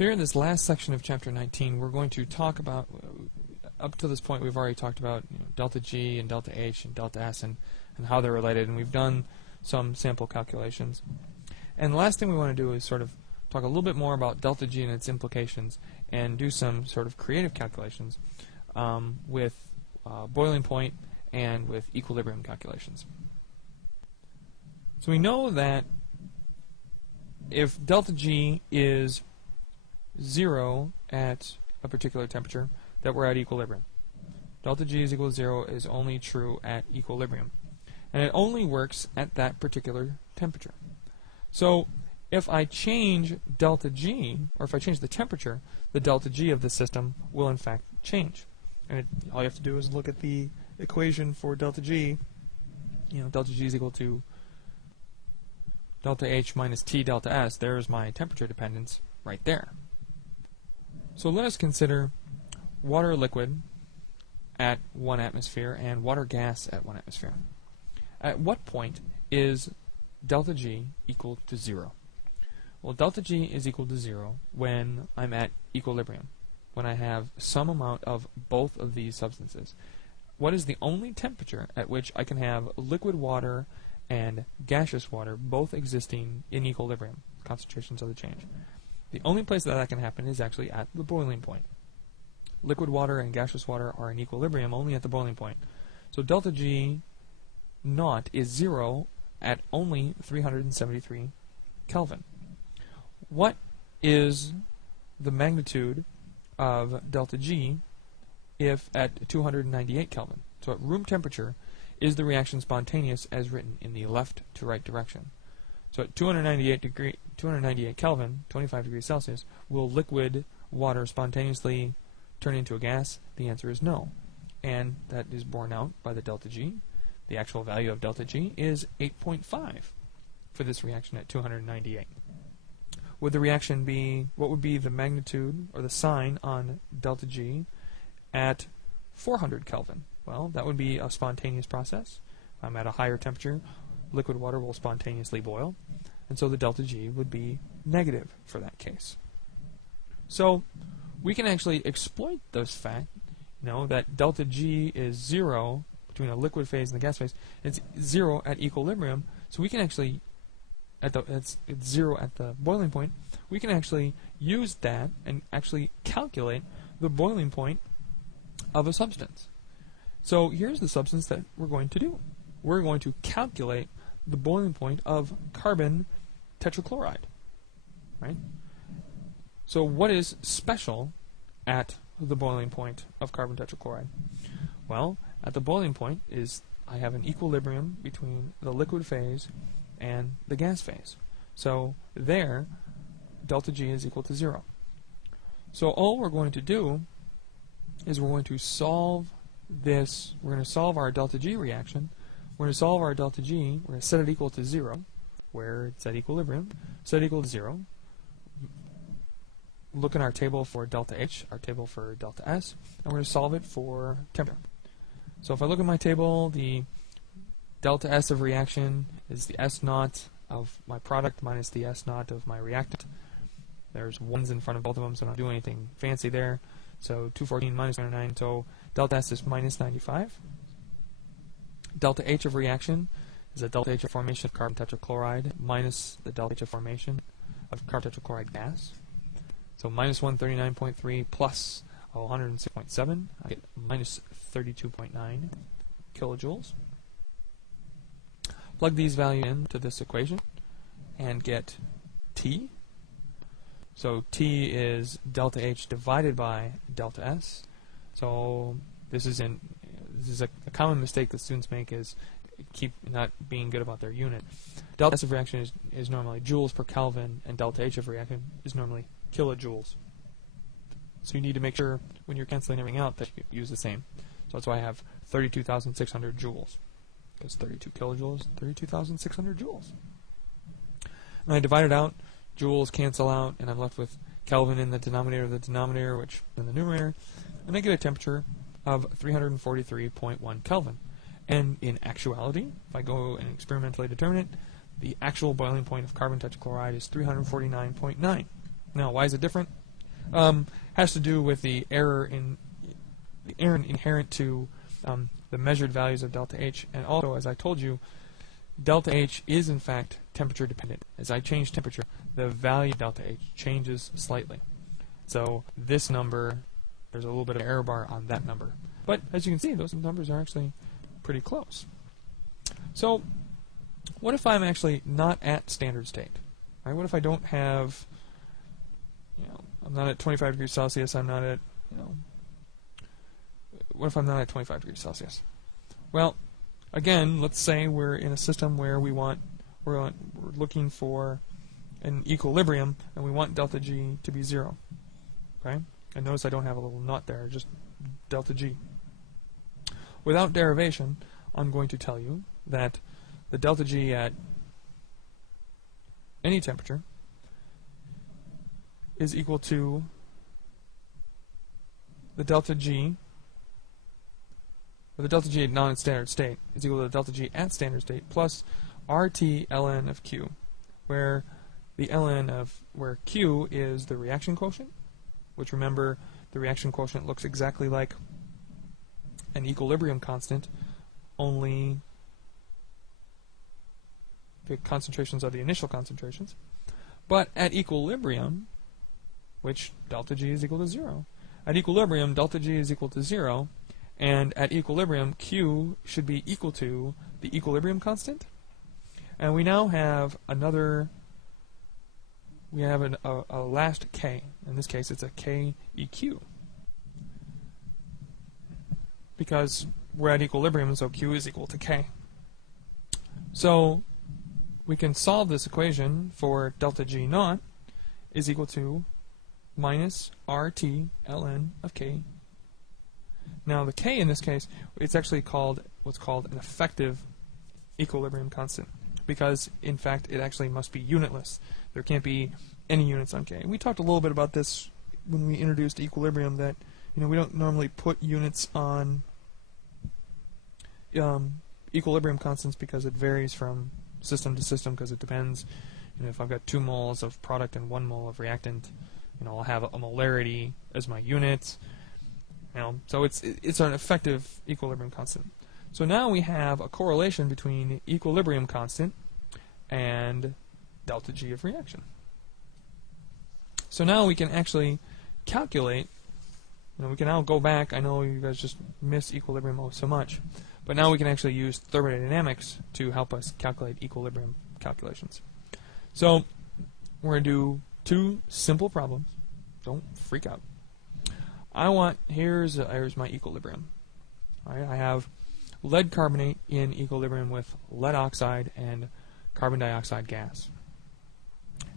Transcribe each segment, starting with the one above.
So here in this last section of Chapter 19, we're going to talk about, up to this point we've already talked about delta G and delta H and delta S and how they're related, and we've done some sample calculations. And the last thing we want to do is sort of talk a little bit more about delta G and its implications and do some sort of creative calculations with boiling point and with equilibrium calculations. So we know that if delta G is 0 at a particular temperature, that we're at equilibrium. Delta G is equal to 0 is only true at equilibrium. And it only works at that particular temperature. So if I change delta G, or if I change the temperature, the delta G of the system will in fact change. And all you have to do is look at the equation for delta G. Delta G is equal to delta H minus T delta S. There's my temperature dependence right there. So let us consider water liquid at 1 atmosphere and water gas at 1 atmosphere. At what point is delta G equal to 0? Well, delta G is equal to 0 when I'm at equilibrium, when I have some amount of both of these substances. What is the only temperature at which I can have liquid water and gaseous water both existing in equilibrium, concentrations of the change? The only place that can happen is actually at the boiling point. Liquid water and gaseous water are in equilibrium only at the boiling point. So delta G naught is 0 at only 373 Kelvin. What is the magnitude of delta G if at 298 Kelvin? So at room temperature, is the reaction spontaneous as written in the left to right direction? So at 298 Kelvin, 25 degrees Celsius, will liquid water spontaneously turn into a gas? The answer is no. And that is borne out by the delta G. The actual value of delta G is 8.5 for this reaction at 298. Would the reaction be, what would be the magnitude or the sign on delta G at 400 Kelvin? Well, that would be a spontaneous process. I'm at a higher temperature, liquid water will spontaneously boil, and so the delta G would be negative for that case. So we can actually exploit this fact, that delta G is 0 between a liquid phase and the gas phase. It's 0 at equilibrium, so we can actually, it's 0 at the boiling point, we can actually use that and actually calculate the boiling point of a substance. So here's the substance that we're going to do. We're going to calculate the boiling point of carbon tetrachloride, right? So what is special at the boiling point of carbon tetrachloride? Well, at the boiling point is I have an equilibrium between the liquid phase and the gas phase. So there, delta G is equal to 0. So all we're going to do is we're going to solve this, we're going to solve our delta G reaction. We're going to solve our delta G, we're going to set it equal to 0, where it's at equilibrium, set it equal to 0. Look in our table for delta H, our table for delta S, and we're going to solve it for temperature. So if I look at my table, the delta S of reaction is the S naught of my product minus the S naught of my reactant. There's 1s in front of both of them, so I'm not doing anything fancy there. So 214 minus 99, so delta S is minus 95. Delta H of reaction is a delta H of formation of carbon tetrachloride minus the delta H of formation of carbon tetrachloride gas. So minus 139.3 plus 106.7, I get minus 32.9 kilojoules. Plug these values into this equation and get T. So T is delta H divided by delta S. So this is a common mistake that students make, is keep not being good about their unit. Delta S of reaction is normally joules per Kelvin, and delta H of reaction is normally kilojoules. So you need to make sure when you're canceling everything out that you use the same. So that's why I have 32,600 joules, because 32 kilojoules, 32,600 joules. And I divide it out, joules cancel out, and I'm left with Kelvin in the denominator of the denominator, which in the numerator, and I get a temperature of 343.1 Kelvin. And in actuality, if I go and experimentally determine it, the actual boiling point of carbon tetrachloride is 349.9. Now, why is it different? has to do with the error inherent to the measured values of delta H, and also, as I told you, delta H is in fact temperature dependent. As I change temperature, the value of delta H changes slightly. So this number, there's a little bit of error bar on that number. But as you can see, those numbers are actually pretty close. So what if I'm actually not at standard state? Right? What if I don't have, I'm not at 25 degrees Celsius, I'm not at, what if I'm not at 25 degrees Celsius? Well, again, let's say we're in a system where we're looking for an equilibrium, and we want delta G to be 0. Okay? And notice I don't have a little nut there, just delta G. Without derivation, I'm going to tell you that the delta G at any temperature is equal to the delta G, or the delta G at non-standard state is equal to the delta G at standard state plus RT ln of Q, where the where Q is the reaction quotient, which, remember, the reaction quotient looks exactly like an equilibrium constant, only the concentrations are the initial concentrations. But at equilibrium, which delta G is equal to 0, at equilibrium delta G is equal to 0, and at equilibrium Q should be equal to the equilibrium constant. And we now have a last K. In this case, it's a KEQ. Because we're at equilibrium, so Q is equal to K. So we can solve this equation for delta G naught is equal to minus RT ln of K. Now the K in this case, it's actually what's called an effective equilibrium constant, because in fact it actually must be unitless. There can't be any units on K. We talked a little bit about this when we introduced equilibrium, that we don't normally put units on equilibrium constants because it varies from system to system, because it depends. If I've got 2 moles of product and 1 mole of reactant, I'll have a molarity as my unit. So it's an effective equilibrium constant. So now we have a correlation between equilibrium constant and delta G of reaction. So now we can actually calculate. We can now go back. I know you guys just miss equilibrium so much, but now we can actually use thermodynamics to help us calculate equilibrium calculations. So we're going to do 2 simple problems. Don't freak out. Here's my equilibrium. All right, I have lead carbonate in equilibrium with lead oxide and carbon dioxide gas.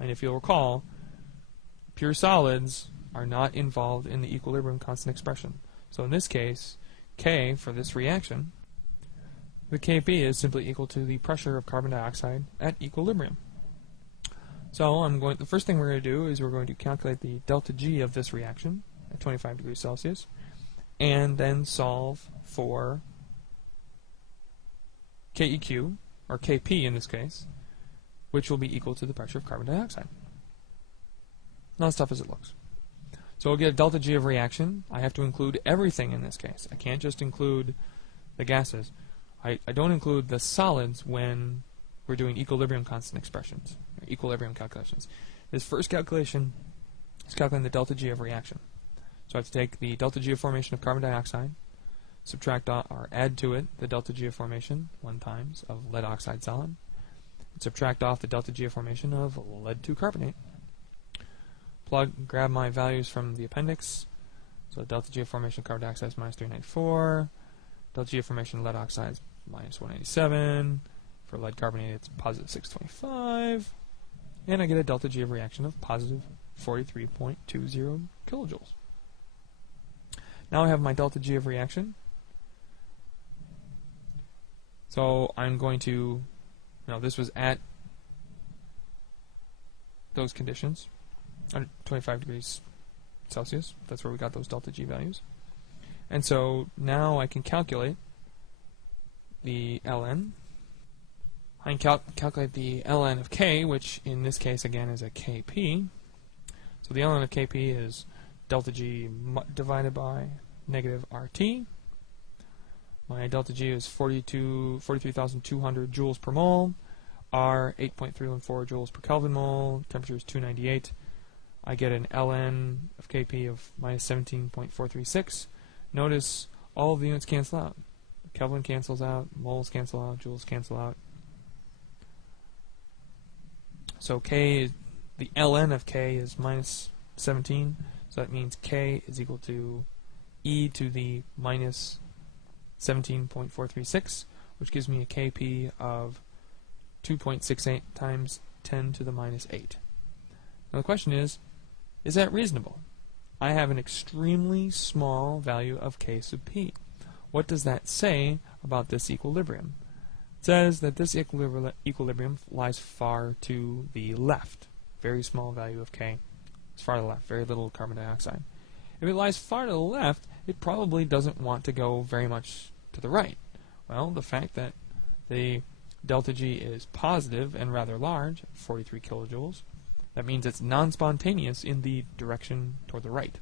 And if you'll recall, pure solids are not involved in the equilibrium constant expression. So in this case, K for this reaction, the Kp is simply equal to the pressure of carbon dioxide at equilibrium. So the first thing we're going to do is we're going to calculate the delta G of this reaction at 25 degrees Celsius, and then solve for KEQ, or Kp in this case, which will be equal to the pressure of carbon dioxide. Not as tough as it looks. So we'll get a delta G of reaction. I have to include everything in this case. I can't just include the gases. I don't include the solids when we're doing equilibrium constant expressions, or equilibrium calculations. This first calculation is calculating the delta G of reaction. So I have to take the delta G of formation of carbon dioxide, subtract or add to it the delta G of formation 1 times of lead oxide solid, and subtract off the delta G of formation of lead 2 carbonate. Grab my values from the appendix. So delta G of formation of carbon dioxide is minus 394. Delta G of formation of lead oxide is minus 187. For lead carbonate, it's positive 625. And I get a delta G of reaction of positive 43.20 kilojoules. Now I have my delta G of reaction. So I'm going to, this was at those conditions, under 25 degrees Celsius. That's where we got those delta G values. And so now I can calculate the ln. I can calculate the ln of K, which in this case again is a Kp. So the ln of Kp is delta G divided by negative RT. My delta G is 43,200 joules per mole. R, 8.314 joules per Kelvin mole. Temperature is 298. I get an ln of Kp of minus 17.436. Notice all of the units cancel out. Kelvin cancels out, moles cancel out, joules cancel out. So K, the ln of K is minus 17, so that means K is equal to e to the minus 17.436, which gives me a Kp of 2.68 times 10 to the minus 8. Now the question is that reasonable? I have an extremely small value of K sub p. What does that say about this equilibrium? It says that this equilibrium lies far to the left. Very small value of K. It's far to the left, very little carbon dioxide. If it lies far to the left, it probably doesn't want to go very much to the right. Well, the fact that the delta G is positive and rather large, 43 kilojoules, that means it's non-spontaneous in the direction toward the right.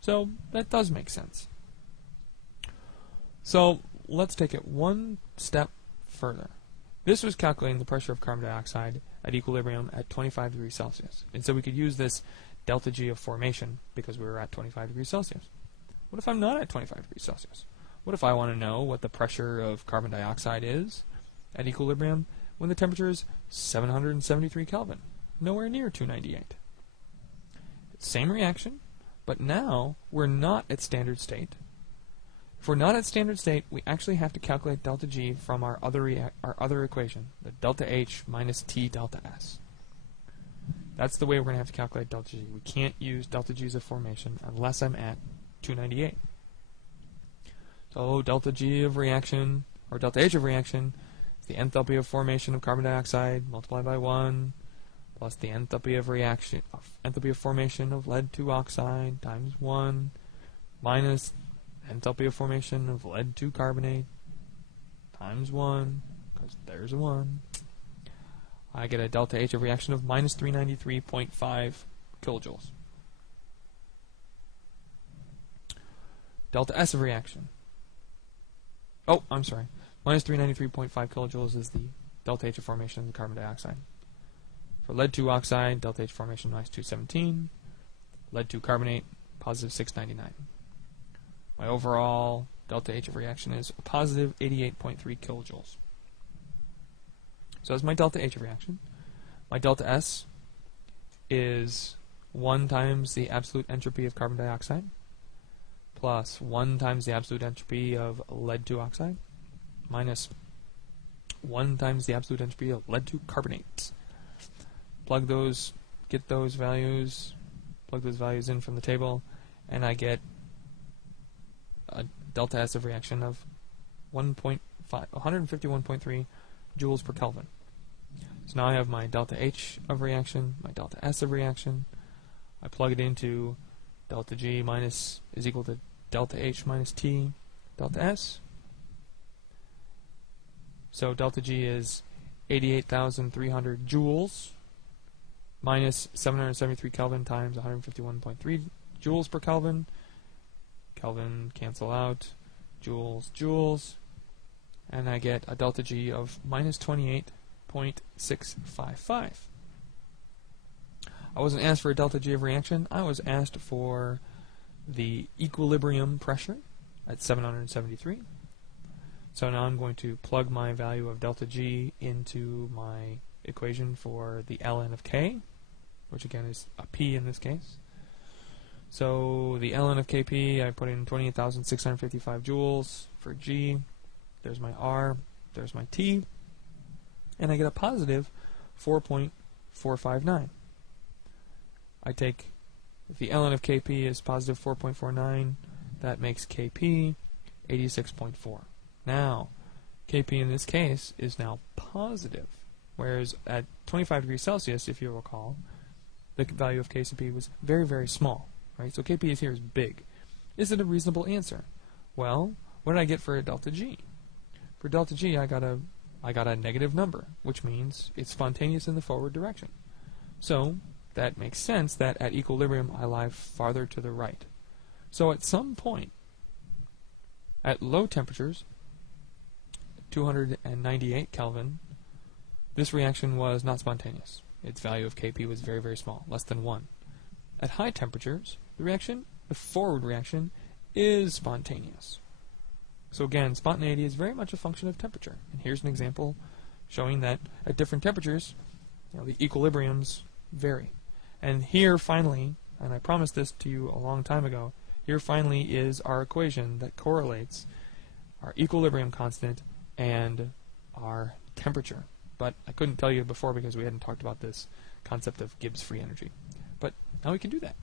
So that does make sense. So let's take it one step further. This was calculating the pressure of carbon dioxide at equilibrium at 25 degrees Celsius. And so we could use this delta G of formation because we were at 25 degrees Celsius. What if I'm not at 25 degrees Celsius? What if I want to know what the pressure of carbon dioxide is at equilibrium when the temperature is 773 Kelvin, nowhere near 298? Same reaction, but now we're not at standard state. If we're not at standard state, we actually have to calculate delta G from our other equation, the delta H minus T delta S. That's the way we're going to have to calculate delta G. We can't use delta G as a formation unless I'm at 298. So delta G of reaction, or delta H of reaction, is the enthalpy of formation of carbon dioxide multiplied by 1 plus the enthalpy of formation of lead-2 oxide times 1 minus enthalpy of formation of lead-2 carbonate times 1, because there's a 1. I get a delta H of reaction of minus 393.5 kilojoules. Delta S of reaction. Oh, I'm sorry. Minus 393.5 kilojoules is the delta H of formation of the carbon dioxide. For lead-2 oxide, delta H formation minus 217. Lead-2 carbonate, positive 699. My overall delta H of reaction is a positive 88.3 kilojoules. So that's my delta H of reaction. My delta S is 1 times the absolute entropy of carbon dioxide plus 1 times the absolute entropy of lead-2 oxide minus 1 times the absolute entropy of lead-2 carbonate. Get those values, plug those values in from the table, and I get a delta S of reaction of 151.3 joules per Kelvin. So now I have my delta H of reaction, my delta S of reaction. I plug it into delta G minus is equal to delta H minus T delta S. So delta G is 88,300 joules minus 773 Kelvin times 151.3 joules per Kelvin. Kelvin cancel out, joules, joules, and I get a delta G of minus 28.655. I wasn't asked for a delta G of reaction. I was asked for the equilibrium pressure at 773. So now I'm going to plug my value of delta G into my equation for the ln of K, which again is a P in this case. So the ln of Kp, I put in 28,655 joules for G. There's my R, there's my T, and I get a positive 4.459. I take, if the ln of Kp is positive 4.49, that makes Kp 86.4. Now, Kp in this case is now positive, whereas at 25 degrees Celsius, if you recall, the value of K sub P was very, very small. Right? So Kp is here is big. Is it a reasonable answer? Well, what did I get for a delta G? For delta G, I got a negative number, which means it's spontaneous in the forward direction. So that makes sense that at equilibrium I lie farther to the right. So at some point, at low temperatures, 298 Kelvin, this reaction was not spontaneous. Its value of Kp was very, very small, less than 1. At high temperatures, the forward reaction, is spontaneous. So again, spontaneity is very much a function of temperature. And here's an example showing that at different temperatures, the equilibriums vary. And here finally, and I promised this to you a long time ago, here finally is our equation that correlates our equilibrium constant and our temperature. But I couldn't tell you before because we hadn't talked about this concept of Gibbs free energy. But now we can do that.